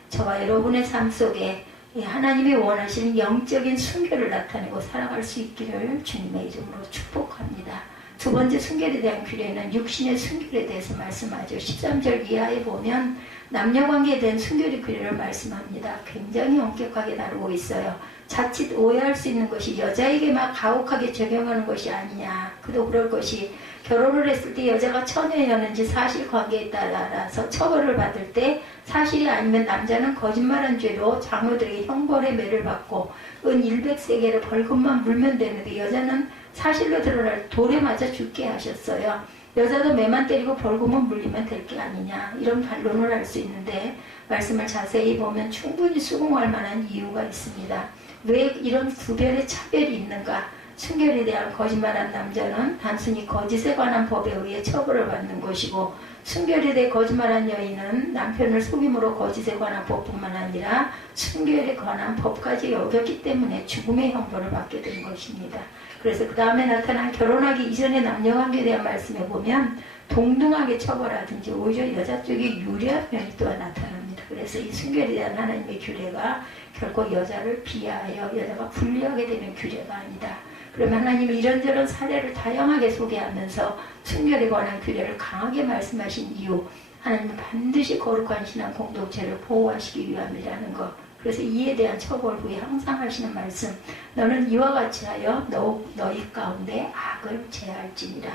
저와 여러분의 삶 속에 하나님이 원하시는 영적인 순결을 나타내고 살아갈 수 있기를 주님의 이름으로 축복합니다. 두 번째 순결에 대한 규례는 육신의 순결에 대해서 말씀하죠. 13절 이하에 보면 남녀관계에 대한 순결의 규례를 말씀합니다. 굉장히 엄격하게 다루고 있어요. 자칫 오해할 수 있는 것이 여자에게만 가혹하게 적용하는 것이 아니냐. 그도 그럴 것이 결혼을 했을 때 여자가 처녀였는지 사실관계에 따라서 처벌을 받을 때 사실이 아니면 남자는 거짓말한 죄로 장로들에게 형벌의 매를 받고 은 100세겔의 벌금만 물면 되는데 여자는 사실로 드러날 돌에 맞아 죽게 하셨어요. 여자도 매만 때리고 벌금은 물리면 될 게 아니냐, 이런 반론을 할 수 있는데 말씀을 자세히 보면 충분히 수긍할 만한 이유가 있습니다. 왜 이런 구별의 차별이 있는가? 순결에 대한 거짓말한 남자는 단순히 거짓에 관한 법에 의해 처벌을 받는 것이고, 순결에 대해 거짓말한 여인은 남편을 속임으로 거짓에 관한 법뿐만 아니라 순결에 관한 법까지 어겼기 때문에 죽음의 형벌을 받게 된 것입니다. 그래서 그 다음에 나타난 결혼하기 이전의 남녀관계에 대한 말씀에 보면 동등하게 처벌하든지 오히려 여자 쪽에 유리한 면이 또 나타납니다. 그래서 이 순결에 대한 하나님의 규례가 결코 여자를 비하하여 여자가 불리하게 되는 규례가 아니다. 그러면 하나님이 이런저런 사례를 다양하게 소개하면서 순결에 관한 규례를 강하게 말씀하신 이유, 하나님은 반드시 거룩한 신앙 공동체를 보호하시기 위함이라는 것. 그래서 이에 대한 처벌 후에 항상 하시는 말씀, 너는 이와 같이 하여 너희 가운데 악을 제할지니라.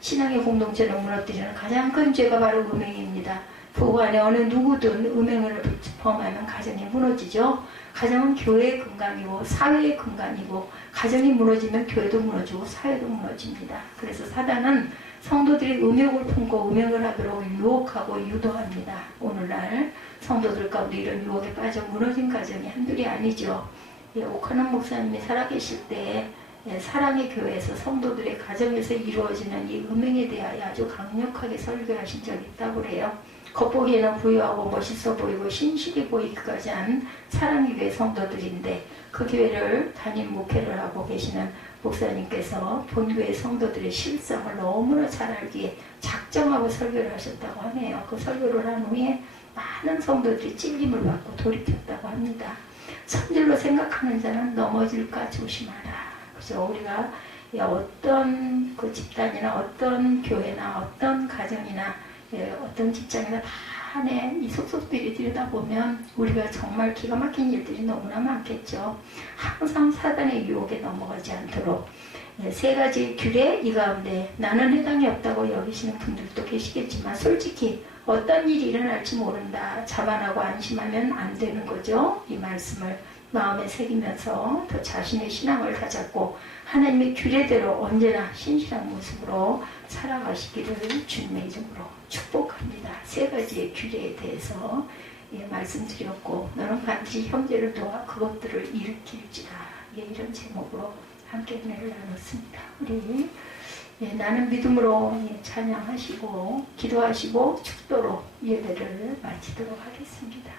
신앙의 공동체를 무너뜨리는 가장 큰 죄가 바로 음행입니다. 부부 안에 어느 누구든 음행을 범하면 가정이 무너지죠. 가정은 교회의 근간이고 사회의 근간이고 가정이 무너지면 교회도 무너지고 사회도 무너집니다. 그래서 사단은 성도들이 음욕을 품고 음욕을 하도록 유혹하고 유도합니다. 오늘날 성도들 가운데 이런 유혹에 빠져 무너진 가정이 한둘이 아니죠. 오카는 목사님이 살아계실 때 사랑의 교회에서 성도들의 가정에서 이루어지는 이 음행에 대하여 아주 강력하게 설교하신 적이 있다고 그래요. 겉보기에는 부유하고 멋있어 보이고 신실해 보이기까지 한 사랑의 교회 성도들인데 그 교회를 담임 목회를 하고 계시는 목사님께서 본교회 성도들의 실상을 너무나 잘 알기에 작정하고 설교를 하셨다고 하네요. 그 설교를 한 후에 많은 성도들이 찔림을 받고 돌이켰다고 합니다. 선질로 생각하는 자는 넘어질까 조심하라. 그죠? 우리가 어떤 그 집단이나 어떤 교회나 어떤 가정이나 어떤 직장이나 다 안에 이 속속들이 들여다보면 우리가 정말 기가 막힌 일들이 너무나 많겠죠. 항상 사단의 유혹에 넘어가지 않도록 세 가지 규례 이 가운데 나는 해당이 없다고 여기시는 분들도 계시겠지만 솔직히 어떤 일이 일어날지 모른다. 자만하고 안심하면 안 되는 거죠. 이 말씀을 마음에 새기면서 더 자신의 신앙을 다잡고 하나님의 규례대로 언제나 신실한 모습으로 살아가시기를 주님의 이름으로 축복합니다. 세 가지의 규례에 대해서 말씀드렸고 너는 반드시 형제를 도와 그것들을 일으킬지라 이런 제목으로 함께 은혜를 나눴습니다. 우리 나는 믿음으로 찬양하시고 기도하시고 축도로 예배를 마치도록 하겠습니다.